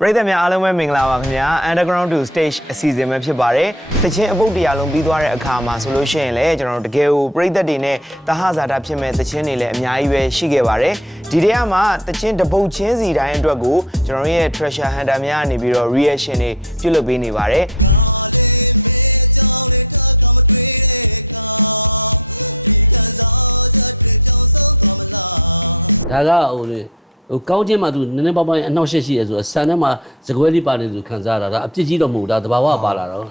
ပရိသတ်များအားလုံးပဲမင်္ဂလာပါခင်ဗျာ Underground to Stage အစီအစဉ်ပဲဖြစ်ပါတယ်တချင်းအပုတ်တရားလုံးပြီးသွားတဲ့အခါမှာဆိုလို့ရှိရင်လည်းကျွန်တော်တို့တကယ်ကိုပရိသတ်တွေနဲ့တဟဇာတာဖြစ်မဲ့တချင်းတွေလည်းအများကြီးပဲရှိခဲ့ပါတယ်ဒီတရမှာတချင်းတပုတ်ချင်းစီတိုင်းအတွက်ကိုကျွန်တော်တို့ရဲ့ Treasure Hunter များကနေပြီးတော့ reaction တွေပြုလုပ်ပေးနေပါတယ်ဒါကဟိုလေ ဟိုကောင်းချင်းမှသူနည်းနည်းပါးပါးအနှောက်အယှက်ရှိရဲဆိုတော့ဆန်ထဲမှာစကွဲလေးပါတယ်သူခံစားရတာဒါအပြစ်ကြီးတော့မဟုတ်ဘူးဒါတဘာဝပါလာတော့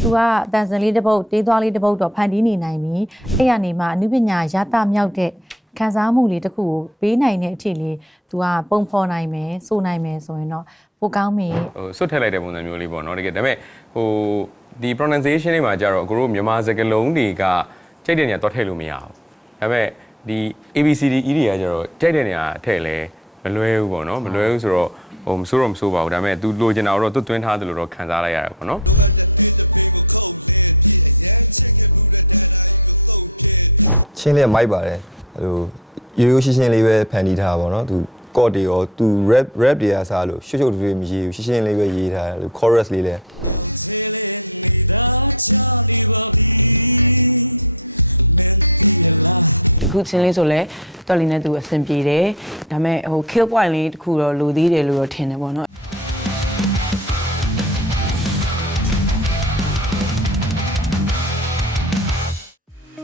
သူကအတန်စင်လေးတစ်ပုတ်တေးသွားလေးတစ်ပုတ်တော့ဖန်တီးနေနိုင်ပြီအဲ့ရနေမှာအနုပညာရတမြောက်တဲ့ ခံစားမှုလေးတစ်ခုကိုပေးနိုင်တဲ့အထိလေးသူကပုံဖော်နိုင်မယ်စိုးနိုင်မယ်ဆိုရင်တော့ပိုကောင်းပြီဟိုစွတ်ထက်လိုက်တဲ့ပုံစံမျိုးလေးပေါ့နော်တကယ်ဒါပေမဲ့ဟိုဒီ pronunciation တွေမှာကြတော့ကိုတို့မြန်မာစကားလုံးတွေကကြိုက်တဲ့နေရာတော့ထည့်လို့မရဘူးဒါပေမဲ့ဒီ ABCD E တွေကကြတော့ကြိုက်တဲ့နေရာထည့်လဲမလွဲဘူးပေါ့နော်မလွဲဘူးဆိုတော့ဟိုမစိုးတော့မစိုးပါဘူးဒါပေမဲ့ तू လိုချင်တာတော့သူသွင်းထားတယ်လို့တော့ခံစားလိုက်ရတယ်ပေါ့နော်ချင်းလေးကမိုက်ပါတယ် ဟိုရိုးရိုးရှင်းရှင်းလေးပဲဖန်တီးထားပါတော့သူကော့တွေရောသူ rap rap တွေကစားလို့ရှုပ်ရှုပ်ထွေးထွေးမရေးဘူးရှင်းရှင်းလေးပဲရေးထားတယ်လို့ chorus လေးလည်းဒီခုချင်းလေးဆိုလဲတော်လီနဲ့သူအဆင်ပြေတယ်ဒါပေမဲ့ဟို kill point လေးတစ်ခုတော့လိုသေးတယ်လို့တော့ထင်တယ်ပေါ့နော်